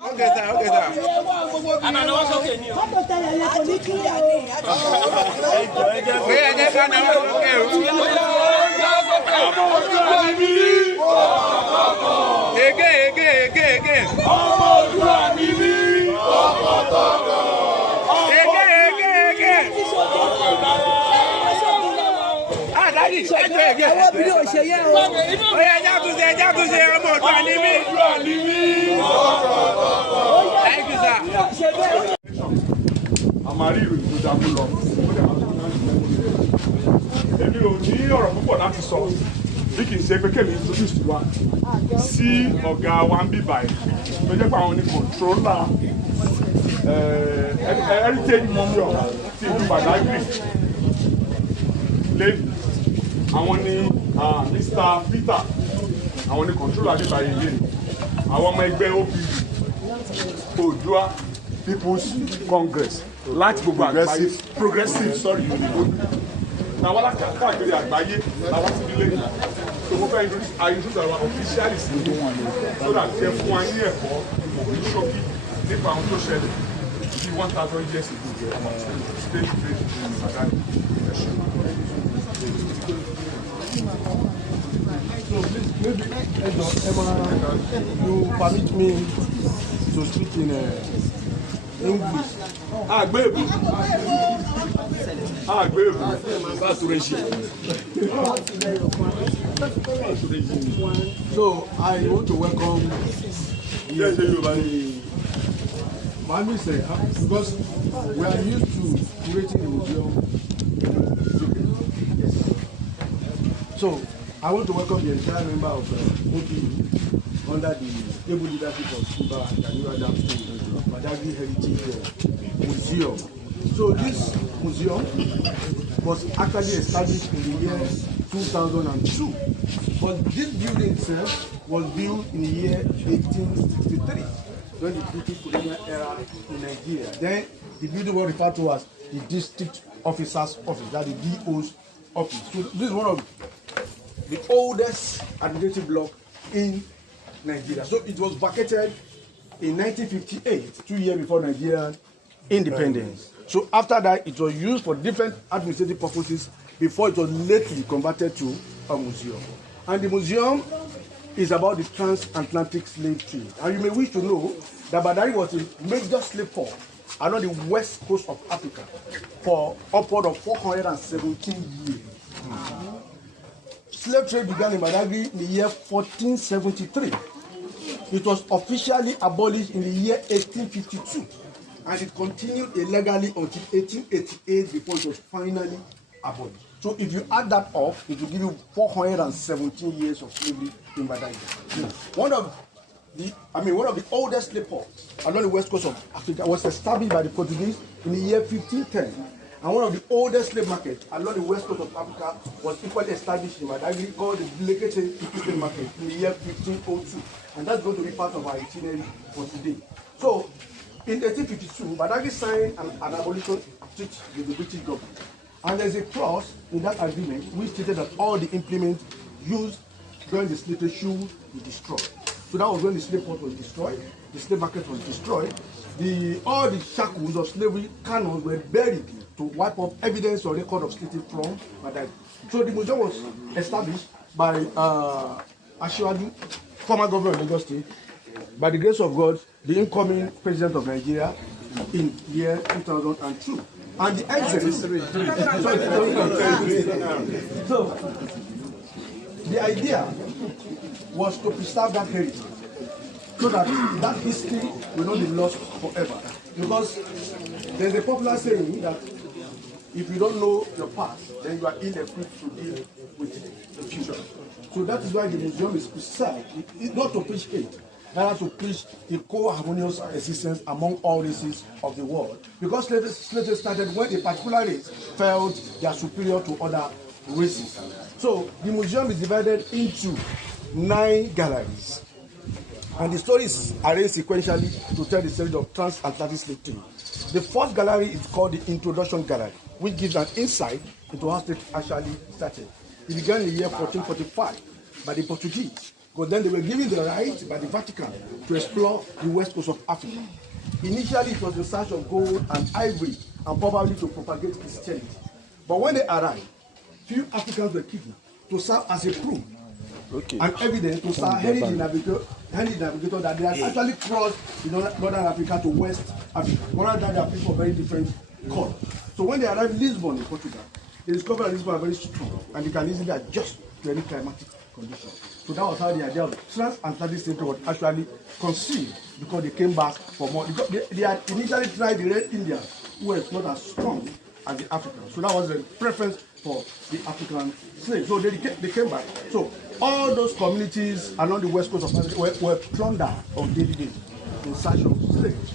Okay, sir. Okay, sir. Again. Àmàrí ìròyìn tó dákú lọ. Èmi ò ní ọ̀rọ̀ púpọ̀ láti sọ bí kì í ṣe pé kẹ́mi introduce wa sí ọ̀gá wa ń bí báyìí tó jẹ́ pé àwọn ní controller heritage museum ti ìlú Badagry lẹ́yìn. Àwọn ní Mr. Peter, àwọn ní controller bí báyìí lẹ́yìn. Àwọn ọmọ ẹgbẹ́ OPU Odua People's Congress láti gbogbo àgbáyé progressive sorry àwọn alákàkiri àgbáyé làwọn ti nílé tó mo fẹ́ introduce àwọn officials ní so that kẹ́ fún wa ní ẹ̀kọ́ ní ṣókí nípa àwọn tó ṣẹlẹ̀ bí 1000 years ago state trade Badagry. So maybe Emma, you permit me to speak in English. Baby. So I want to welcome because we are used to curating the museum. So I want to welcome the entire member of OPU under the able leadership of Cuba and Daniel Adams to Badagry Heritage Museum. So this museum was actually established in the year 2002, but this building itself was built in the year 1863 during the British colonial era in Nigeria. Then the building was referred to as the District Officer's Office, that is the DO's office. So this is one of the oldest administrative block in Nigeria. So it was vacated in 1958, 2 years before Nigerian independence. So after that, it was used for different administrative purposes before it was lately converted to a museum. And the museum is about the transatlantic slave trade. And you may wish to know that Badagry was a major slave port along the west coast of Africa for upward of 417 years. Slave trade began in Badagry in the year 1473. It was officially abolished in the year 1852, and it continued illegally until 1888 before it was finally abolished. So if you add that up, it will give you 417 years of slavery in Badagry. One of the oldest slave ports along the west coast of Africa was established by the Portuguese in the year 1510. And one of the oldest slave markets along the west coast of Africa was equally established in Badagry, called the Delegate slave market in the year 1502. And that's going to be part of our itinerary for today. So, in 1852, Badagry signed an abolition treaty with the British government. And there's a clause in that agreement which stated that all the implements used during the slave trade should be destroyed. So that was when the slave port was destroyed, the slave market was destroyed, all the shackles of slavery cannons were buried to wipe up evidence or record of slavery from Badagry. So the museum was established by Ashwadu, former governor of Lagos State, by the grace of God, the incoming president of Nigeria in the year 2002. And the exit, so the idea was to preserve that heritage so that that history will not be lost forever. Because there's a popular saying that if you don't know your past, then you are ill-equipped to deal with the future. So that is why the museum is preserved. It's not to preach hate, rather to preach a co-harmonious existence among all races of the world. Because slavery started when a particular race felt they are superior to other races. So the museum is divided into 9 galleries. And the story is arranged sequentially to tell the story of transatlantic slave trade. The first gallery is called the Introduction Gallery, which gives an insight into how slavery actually started. It began in the year 1445 by the Portuguese Because then they were given the right by the Vatican to explore the west coast of Africa. Initially, it was in search of gold and ivory and probably to propagate Christianity. But when they arrived, few Africans were kidnapped to serve as a proof and evidence to start heading the navigator that they had actually crossed northern Africa to West Africa. One that they are people of very different color. So when they arrived in Lisbon in Portugal, they discovered that Lisbon are very strong and they can easily adjust to any climatic condition. So that was how the idea of transatlantic trade was actually conceived, because they came back for more. Because they had initially tried the Red Indians, who were not as strong as the Africans. So that was the preference for the African slaves. So they came back. So all those communities along the west coast of Africa were plundered on daily basis in search of slaves.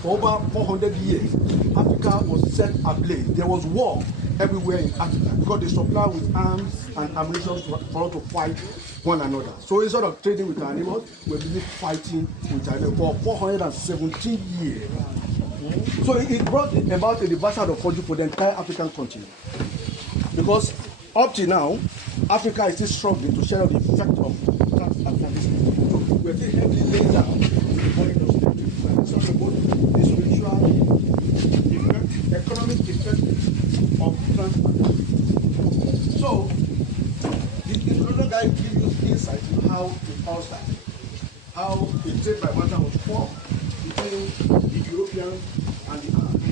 For over 400 years, Africa was set ablaze. There was war everywhere in Africa because they supplied with arms and ammunition for us to fight one another. So instead of trading with our neighbors, we were busy fighting with our neighbors for 417 years. So it brought about a reversal of country for the entire African continent. Because up to now, Africa is still struggling to share the effect of transatlantic trade. So we are still heavily laid down with the body of slavery. It's not about the spiritual effect, economic effect of transatlantic. So the other guy gives you insight into how it all started, how the trade by matter was formed between the Europeans and the Arabs.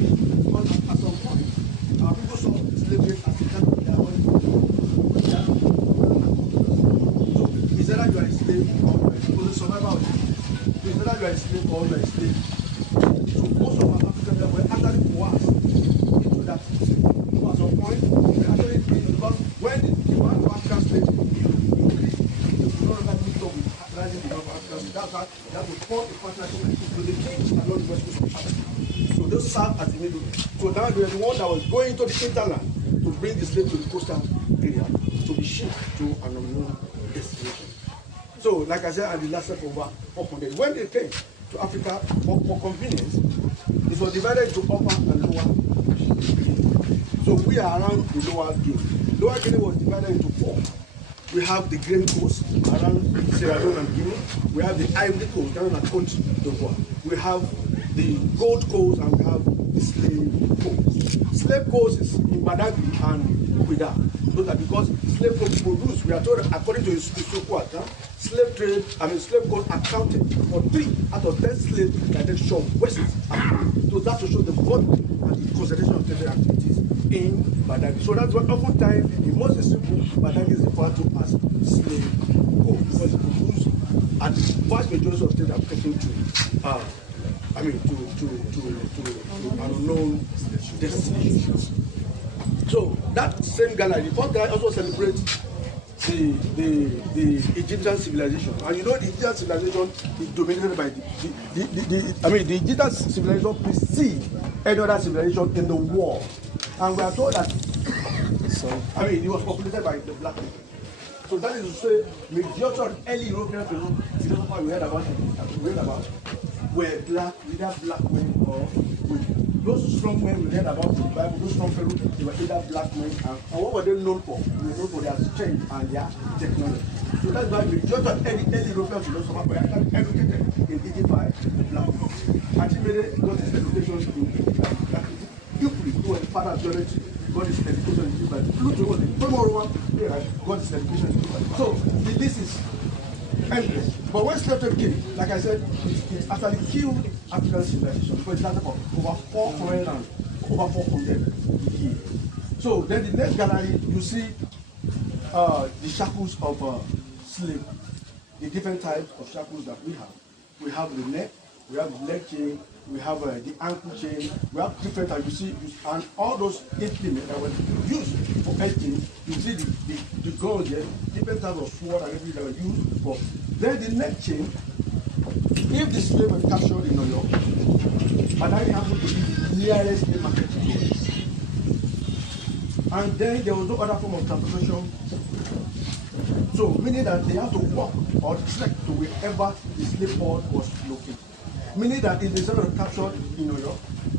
Because at some point, our people saw slavery as a kind of their own. So it's either you are a slave or you are a slave. So survival is either you are a slave or you are a slave. So most of our Africans were actually forced into that. So at some point, we actually did, because when the demand for African slaves increased, we no longer meet up with rising demand for African slaves. That's why that would form a partnership with the kings along the west coast of Africa. So they served as the middle. So now they were the one that was going to the hinterland to bring the slave to the coastal area to be shipped to an unknown destination. So, like I said, at the last step over 400. When they came to Africa for convenience, it was divided into upper and lower Guinea. So we are around the lower Guinea. Lower Guinea was divided into four. We have the grain coast around Sierra Leone and Guinea. We have the Ivory Coast down at Cote d'Ivoire. We have the Gold Coast and we have the Slave Coast. Slave Coast is in Badagry and Ouida. Those are because slave coast produced. We are told, according to Isoko account, slave coast accounted for 3 out of 10 slaves that they show West Africa. So that to show the volume and the concentration of trade activities in Badagry. So that's why oftentimes in most history books, Badagry is referred to as slave coast because it produced and the vast majority of trade application to an unknown destination. So that same gallery, the fourth gallery also celebrates the Egyptian civilization. And you know the Egyptian civilization is dominated by the Egyptian civilization precedes any other civilization in the world. And we are told that it was populated by the black people. So that is to say, majority of early European philosophers we heard about were black, either black men or women. Those strong men we heard about in the Bible, those strong fellows, they were either black men and what were they known for? They were known for their strength and their technology. So that's why majority of early European philosophers were actually educated in Egypt by the black men. Archimedes got his education in Egypt. Euclid, who was the father of geometry, got his education in Egypt. Pluto was the former Roman, got his education in Egypt. So this is endless. But when slave trade came, like I said, it actually killed African civilization because it lasted for over 400 years. So then the next gallery, you see the shackles of slave, the different types of shackles that we have. We have the neck, we have the leg chain, we have the ankle chain, we have different types, you see, and all those implements that were used for edging, you see the guns here, different types of sword and everything that were used for. Then the neck chain, if the slave was captured in Oyo, and then it happened to be the nearest slave market. And then there was no other form of transportation. So meaning that they have to walk or trek to wherever the slave port was located. Meaning that if they were captured in Oyo,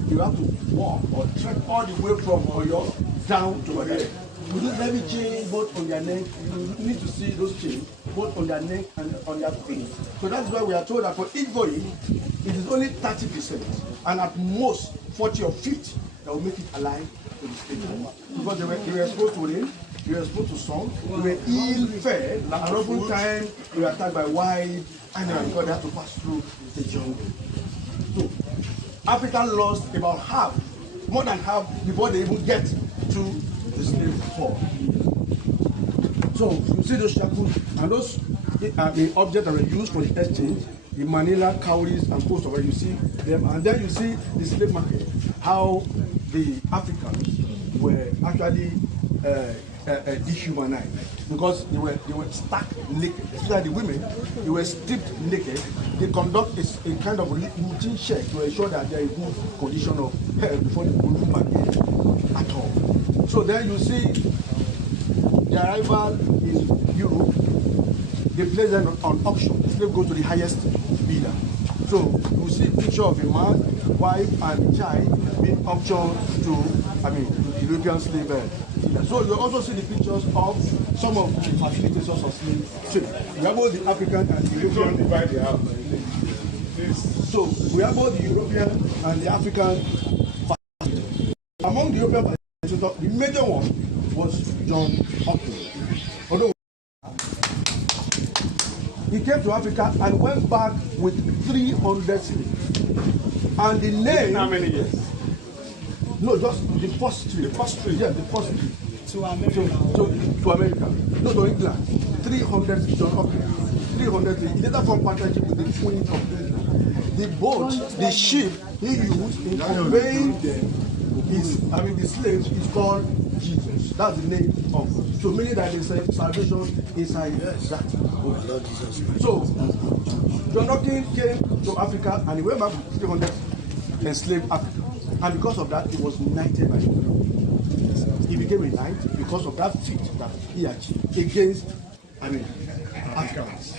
you have to walk or trek all the way from Oyo down to Badagry. You need heavy chain both on their neck. You need to see those chains both on their neck and on their feet. So that's why we are told that for each voyage, it is only 30%, and at most 40 or 50 that will make it alive to the stage. Because they were exposed to rain, they were exposed to sun, they were ill-fed, and often times they were attacked by wild animals because they had to pass through the jungle. So Africa lost about half, more than half, before they even get to the slave port. So you see those shackles, and those the objects that were used for the exchange, the manila, cowries, and post over. You see them, and then you see the slave market, how the Africans were actually dehumanized because they were stuck naked. Especially the women, they were stripped naked. They conduct a kind of routine check to ensure that they are in good condition of health before they go back at all. So then you see the arrival in Europe. They place them on auction. The slave goes to the highest bidder. So you see a picture of a man, wife, and a child being auctioned to, the European slave dealer. So you also see the pictures of some of the facilitators of slave trade. We have both the African and the European. Divide the house. So we have both the European and the African facilitators. Among the European facilitators, the major one was John OPU. Although he came to Africa and went back with 300 slaves. And the name. How many years? No, just the first three. The first three? Yeah, the first three. To America. To America. No, to England. 300 John Hopkins. 300. He later formed partnership with the Queen of England. The boat, the ship he used in conveying the slaves is called Jesus. That's the name of. So meaning that there's salvation inside that. So John Hopkins came to Africa and he went back with 300 enslaved Africans. And because of that, he was knighted by the He became a knight because of that feat that he achieved against Africans.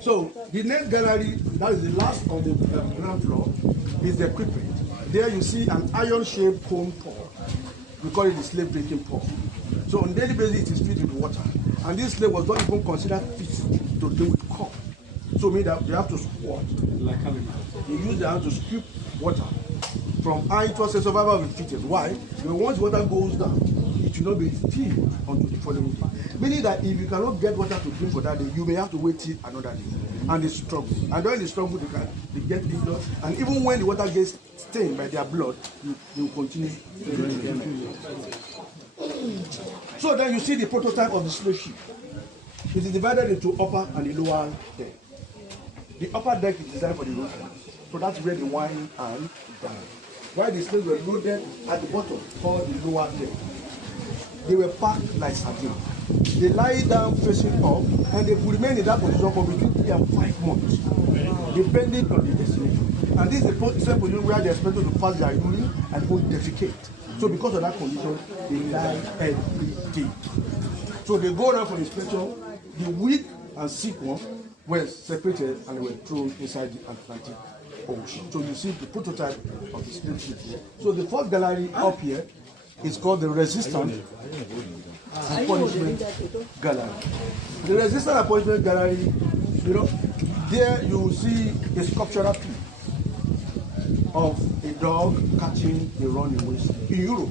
So the next gallery, that is the last on the ground floor, is the equipment. There you see an iron-shaped cone pot. We call it the slave drinking pot. So on a daily basis, it is filled with water. And this slave was not even considered fit to deal with cup. So mean that they have to squat like animals. They use their hand to scoop water from eye to a survival of the fittest. Why? Because once water goes down, it will not be filled until the following day. Meaning that if you cannot get water to drink for that day, you may have to wait till another day. And they struggle. And during the struggle, they get injured. And even when the water gets stained by their blood, they will continue to drink. So then you see the prototype of the slave ship. It is divided into upper and the lower deck. The upper deck is designed for the road. So that's where the wine and dine. While the slaves were loaded at the bottom, called the lower deck. They were packed like sardines. They lie down facing up, and they could remain in that position for between 3 and 5 months, depending on the destination. And this is the same position where they are expected to pass their urine and go defecate. So because of that condition, they die every day. So they go around for inspection. The weak and sick ones were separated and were thrown inside the Atlantic Ocean. So you see the prototype of the slave ship here. So the fourth gallery up here is called the Resistance and Punishment Gallery. The Resistance and Punishment Gallery, there you will see a sculptural piece of a dog catching a runaway slave. In Europe,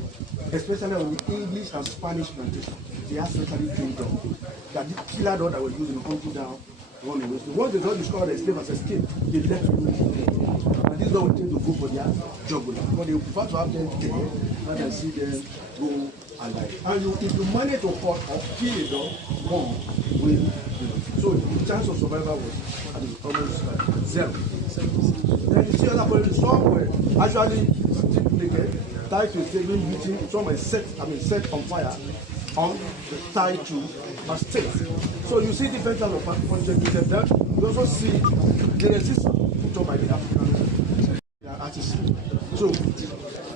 especially on the English and Spanish plantation, they have specially trained dogs. That the killer dog that were used in hunting down runaway slaves. Once the dog discovered the slave has escaped, they left him. And this dog will tend to go for their jugular. But they would prefer to have them dead rather than see them go alive. And if you manage to cut or kill a dog, one will. So the chance of survival was almost zero. Then you see other people, some were actually stripped naked, tied to a table, beaten, some were set on fire, on the tied to a stake. So you see different kinds of punishment. Then you also see the resistance put up by the African artists. So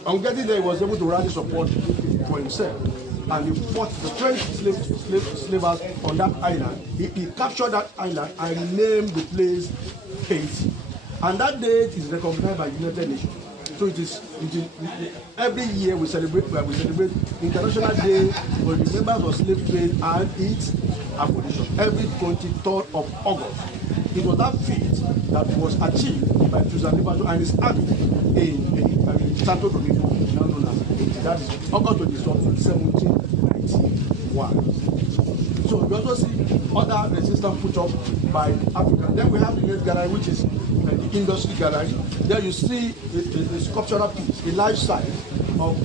on getting there, he was able to rally support for himself. And he fought the French slavers on that island. He captured that island and renamed the place Haiti. And that date is recognized by the United Nations. So it is every year we celebrate International Day for the members of slave trade and its abolition every 23rd of August. It was that feat that was achieved by Susan Liberto and his army in Santo Domingo, now known as Haiti. That is August 1791. So we also see other resistance put up by Africans. Then we have the next gallery, which is the industry gallery. There you see a sculptural piece, a life size of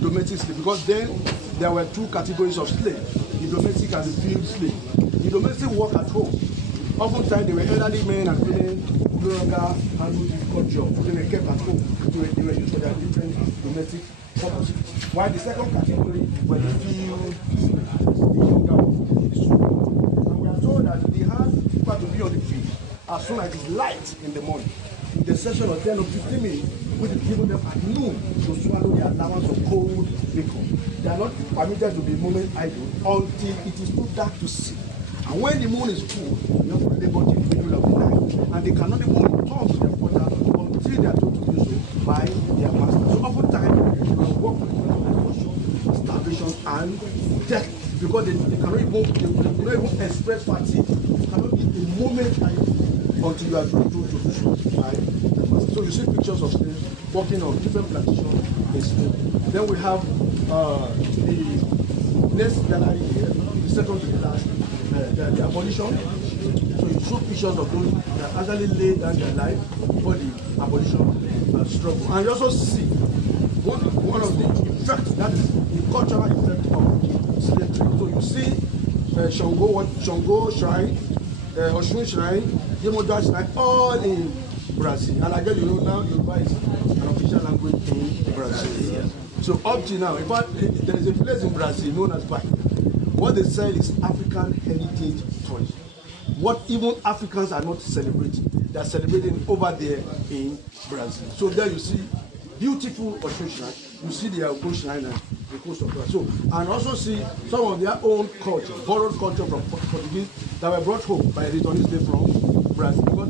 domestic slave, because then there were two categories of slaves, the domestic and the field slave. The domestic work at home. Oftentimes they were elderly men and women who no longer handled difficult jobs. So they were kept at home. They were used for their different domestic purposes. While the second category were the field slaves, the younger ones. And we are told that they had people to be on the field as soon as it's light in the morning. In the session of 10 or 15 minutes, which is given them at noon to swallow their allowance of cold liquor. They are not permitted to be moment idle until it is too dark to see. And when the moon is full, they have to labor till the middle of the night. And they cannot even return to their quarter until they are told to do so by their master. So oftentimes, they will work with exhaustion, starvation, and death. Because they cannot even express fatigue. They cannot be a moment idle until you are told to do so by the master. So you see pictures of slaves working on different plantations in Spain. Then we have the next gallery here, the second to the last. The abolition. So you show pictures of those that actually laid down their life for the abolition struggle. And you also see one of the effects, that is the cultural effect of slave trade. So you see Shango shrine, Oshun shrine, Yemoja shrine, all in Brazil. And again, you know now Yoruba is an official language in Brazil. So up to now, in fact, there is a place in Brazil known as Pai. What they say is African heritage tourism. What even Africans are not celebrating, they are celebrating over there in Brazil. So there you see beautiful Oshun shrine, you see the Ogo shrine and the coast of Brazil. So, and also see some of their own culture, borrowed culture from Portuguese that were brought home by returnees from Brazil. Because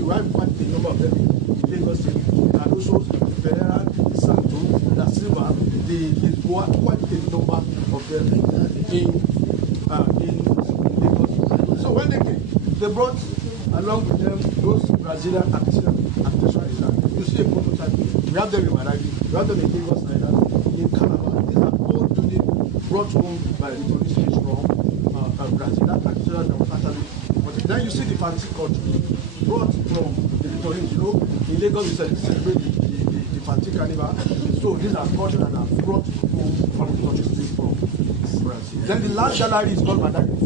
we have quite a number of them in Lagos City, Cardoso, Ferreira, Santo, Da Silva, the Lisboa, quite a number of them in Lagos. So when they came, they brought along with them those Brazilian artisanal design. You see a prototype. We have them in Badagry, we have them in Lagos Island, in Calabar. These are all buildings brought home by the tourists from Brazil. That artisanal that was actually. But then you see the fancy culture brought from the tourists. You know, in Lagos we celebrate the fancy carnival. So these are culture that are brought home from the tourists from Brazil. Then the last gallery is called Badagry.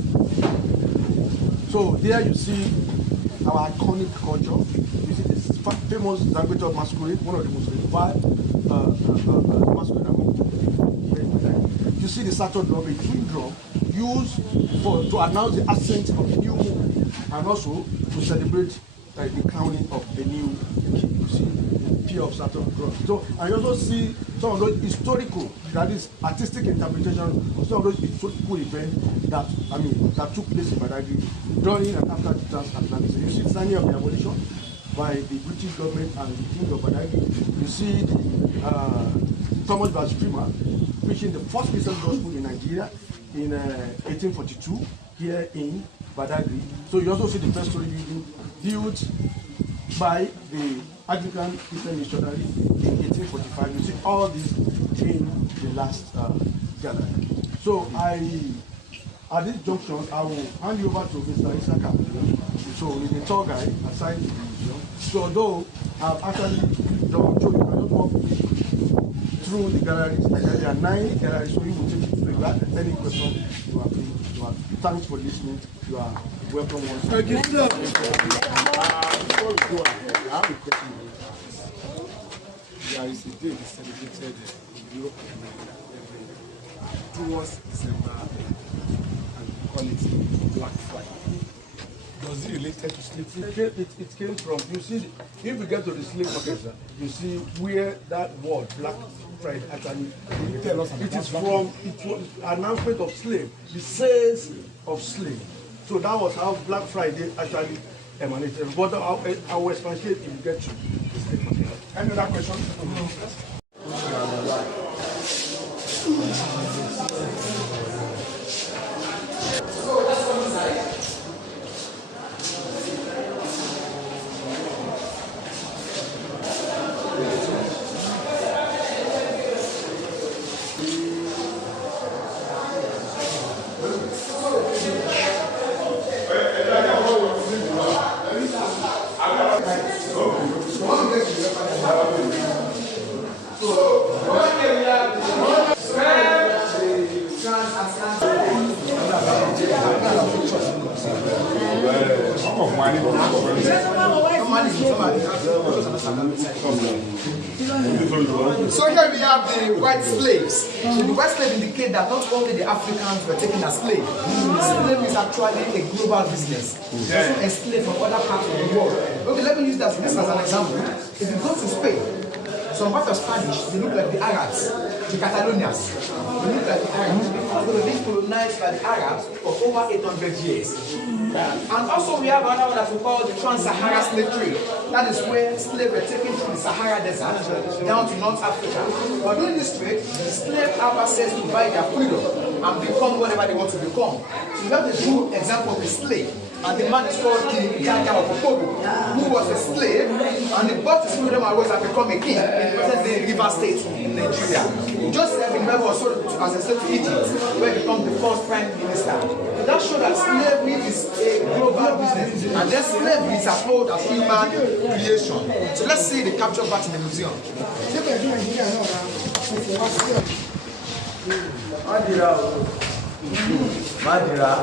So there you see our iconic culture. You see this famous language of masquerade, one of the most revived masquerade among. You see the Saturn drum, a twin drum used to announce the ascent of the new moon and also to celebrate the crowning of the new king. You see the P of Saturn drum. So and you also see some of those historical, that is artistic interpretation of some of those historical events that took place in Badagry during and after the transatlantic. So you see the signing of the abolition by the British government and the King of Badagry. You see the Thomas Basprima preaching the first Christian gospel in Nigeria in 1842 here in Badagry. So you also see the first story building built by the Anglican Christian missionary in 1845. You see all this in the last gallery. So at this junction, I will hand you over to Mr. Isaka. So he's the tour guide assigned to the museum. So although I've actually drawn, so you can just walk through the galleries. There are 9 galleries, so you will take it through. If you have any question, you are free. Thanks for listening. You are welcome once again. Thank you, sir. Before we go ahead, I have a question. There is a day celebrated in Europe and America towards December, and we call it Black Friday. Does it related to slave trade? It came from, you see, if we get to the slave market, you see where that word Black Friday actually, Tell us it is from, it was announcement of slave, the sales of slave. So that was how Black Friday actually emanated. But I will expatiate if you get to the slave market. Any other question? So here we have the white slaves. So the white slaves indicate that not only the Africans were taken as slaves. Slavery is actually a global business. It's also enslaved from other parts of the world. Okay, let me use this as an example. If you go to Spain, some part of Spanish, they look like the Arabs, the Catalonians. They look like the Arabs. So they've been colonized by the Arabs for over 800 years. And also we have another one that we call the Trans-Sahara slave trade. That is where slaves were taken from the Sahara Desert down to North Africa. But during this trade, the slaves have access to buy their freedom and become whatever they want to become. So you have the true example of a slave. And the man is called King Yaya of OPU, who was a slave, and he bought his freedom and rose and become a king in present-day River State in Nigeria. Joseph in Bible was sold as a slave to Egypt, where he becomes the first prime minister. That shows that slavery is a global business, and then slavery is upheld as human creation. So let's see the capture part in the museum. Madira.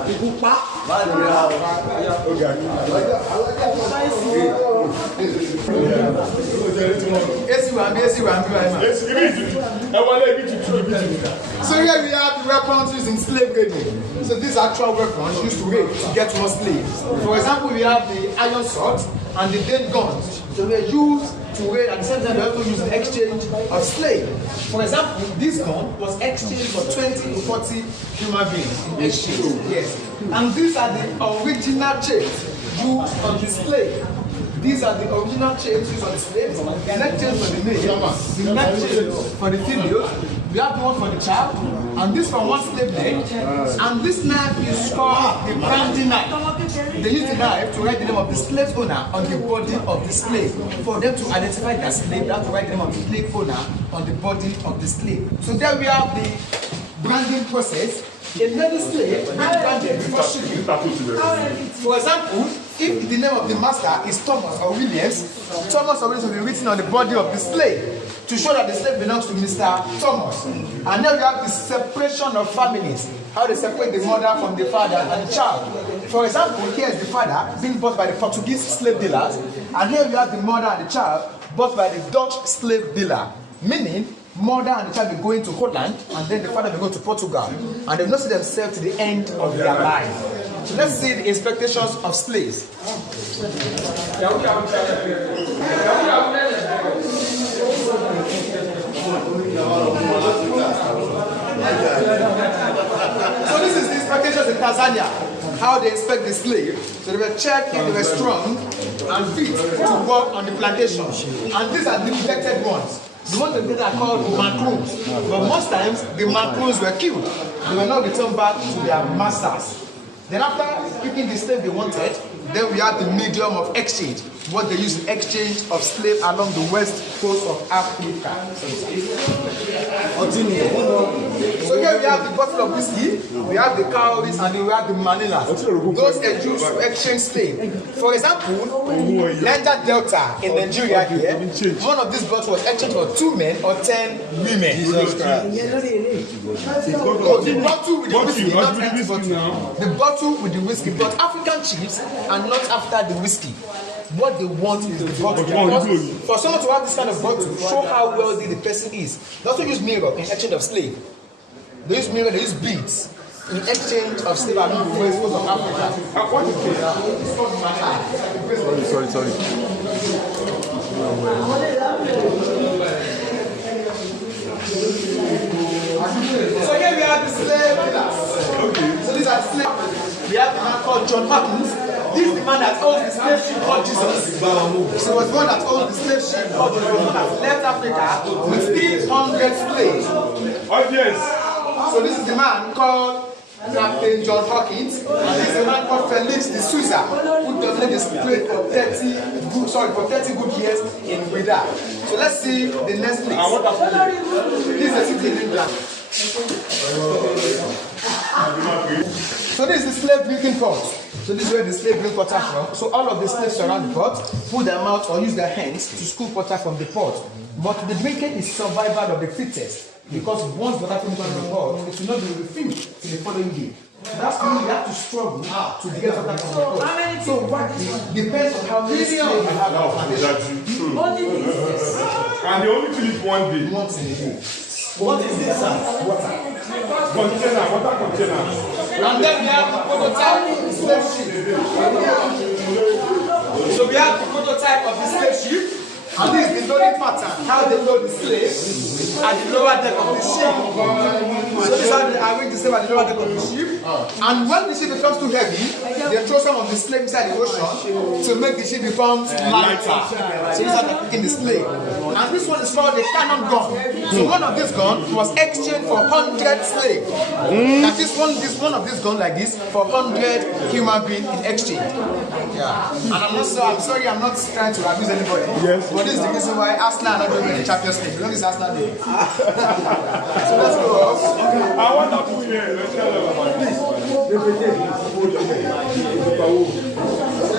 So here we have the weapons used in slave raiding. So these actual weapons used to raid to get more slaves. For example, we have the iron sword and the dead guns. So they are used to raid, at the same time they also use the exchange of slaves. For example, this gun was exchanged for 20 to 40 human beings in exchange. Yes. And these are the original chains used on the slave. These are the original chains used on the slaves. The neck chains for the male, the neck chains for the female. We have one for the child, and this from one slave neck. And this knife is called the branding knife. They use the knife to write the name of the slave owner on the body of the slave. For them to identify their slave, they have to write the name of the slave owner on the body of the slave. So there we have the branding process. A lady slave being branded before shipping. For example, if the name of the master is Thomas or Williams will be written on the body of the slave to show that the slave belongs to Mr. Thomas. And then we have the separation of families, how they separate the mother from the father and the child. For example, here is the father being bought by the Portuguese slave dealers, and here we have the mother and the child bought by the Dutch slave dealer, meaning mother and the child will go into Holland, and then the father will go to Portugal, and they will not see themselves to the end of their life. So let's see the expectations of slaves. So this is the expectations in Tanzania, how they expect the slave. So they were checked if they were strong and fit to work on the plantation. And these are the neglected ones. The ones that are called mancroons. But most times, the mancroons were killed. They were not returned back to their masters. Then after picking the slave they wanted, then we have the medium of exchange. What they use in exchange of slave along the west coast of Africa. So here we have the bottle of whiskey, we have the cowries, and then we have the manila. Those are used to exchange slave. For example, Niger Delta in Nigeria here, one of these bottles was exchanged for 2 men or 10 women. The bottle with the whiskey, not empty bottle. The bottle with the whiskey, but African chiefs are not after the whiskey. What they want is the bottle. For someone to have this kind of bottle, show how wealthy the person is. They also use mirror in exchange of slave. They use mirror, they use beads in exchange of slave along the west coast of Africa. What is it? Sorry. So here we have the slave dealers. Okay. So these are slave. We have a man called John Hawkins. This is the man that owns the slave ship called Jesus. So it was one that owns the slave ship called Jesus. One that left Africa with 300 slaves. Oh yes. So this is the man called Captain John Hawkins, and this is a man called Felix de Souza, who dominated the trade for 30 good years in Wida. So let's see the next place. This is a city in England. So this is the slave drinking pot. So this is where the slave drink water from. So all of the slaves surround the pot, put their mouth or use their hands to scoop water from the pot. But the drinking is survival of the fittest. Because once water comes from the pot, it will not be refilled till the following day. That's means you have to struggle to get under control. So what depends on how many slaves you have on plantation. And they only finish one day. Once in a year. What is this, sir? Water. Container, water container. And then we have the prototype slave ship. So we have the prototype of the slave ship. And this is the loading pattern, how they load the slave at the lower deck of the ship. So this is how they arrange the slave at the lower deck of the ship. And when the ship becomes too heavy, they throw some of the slave inside the ocean to make the ship become lighter. So this is how they're cooking the slave. And this one is called the cannon gun. So one of these guns was exchanged for 100 slaves. That is one of these guns like this for 100 human beings in exchange. Yeah. And I'm sorry, I'm not trying to abuse anybody. Yes. But this is the reason why Arsenal are not doing the Champions League. Because it's Arsenal Day. So let's go. I want to put here. Let's tell them about this.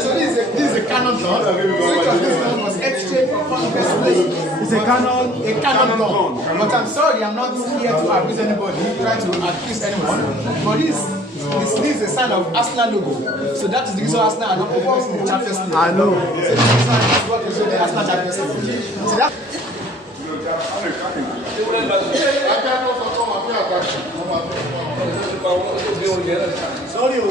So this is a cannon gun. So each of these guns was exchanged for 100 slaves. It's a cannon gun. But I'm sorry, I'm not here to abuse anybody, trying to accuse anyone. But this is a sign of Arsenal logo. So that is the reason Arsenal are not performing in the Champions League. I know. So this is what is the Arsenal Champions League. So that sorry.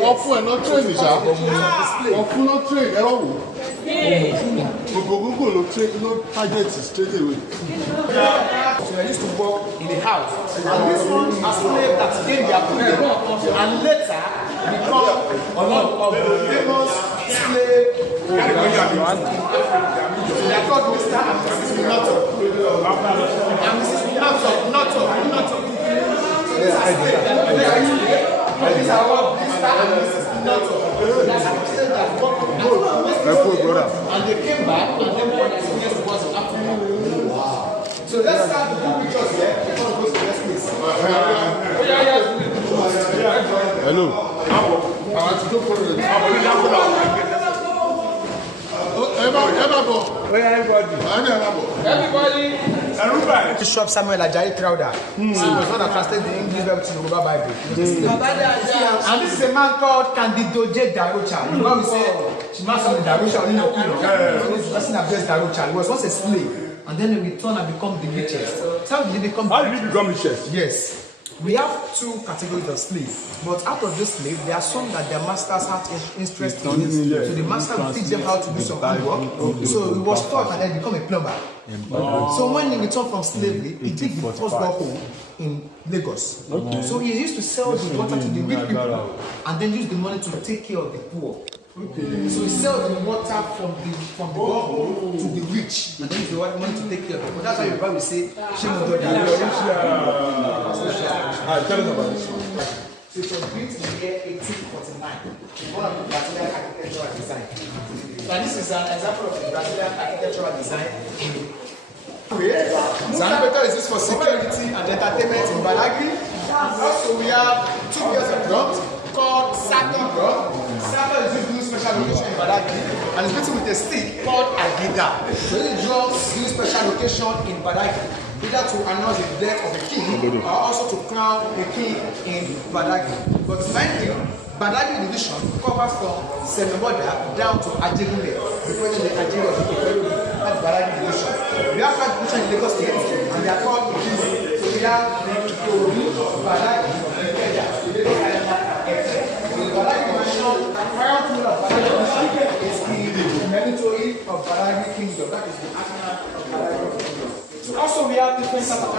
Wọ́n fún ẹ náà train ìṣá. Wọ́n fún náà train ẹ̀rọ wò. Gbogbo ló target straight away. So I used to work in a house. And this one has slave that gained their freedom. And later become one of the famous slave owners. They are called Mr. and Mrs. Noto. And Mrs. Noto. These are what Mr. and Mrs. Noto. That's a slave that worked with and they came back and then brought the experience to us in Africa. So let's start the two pictures here before we go to the next place. Hello. Everybody. Bishop Samuel Ajayi Crowder. So he was one that translated the English Bible to the Yoruba Bible. And this is a man called Candido J. Darocha. You know we say she must have Darocha. So this person that bears Darocha. He was once a slave. And then he returned and become the richest. So how did he become the richest? How did he become richest? Yes. We have two categories of slaves, but out of those slaves, there are some that their masters had interest in it. So the master will teach them how to do some handwork. So he was taught and then become a plumber. So when he returned from slavery, he did the first borehole in Lagos. So he used to sell the water to the rich people and then use the money to take care of the poor. So he sells the water from the borehole to the rich and then use the money to take care of them. But that's why the Bible say, Shame on God. Tell us about this one. So it was built in the year 1849. One of the Brazilian architectural design. Now this is an example of the Brazilian architectural design. Zanbeto is used for security and entertainment in Badagry. Also we have two pairs of drums called Saki drum. Saki is used to do special location in Badagry and it's beaten with a stick called Agida. So these drums use special location in Badagry, either to announce the death of a king or also to crown a king in Badagry. But finally, Badagry division covers from Semeboda down to Ajegule, because the Ajegule of the Ikorodu. That's Badagry division. We have five divisions in Lagos State and they are called OPU. So we have Ikorodu, Badagry, Ikeja, Lagos Island, the Badagry division, prior to the Badagry division is the territory of Badagry Kingdom. That is the Asana Badagry Kingdom. Also, we have different types of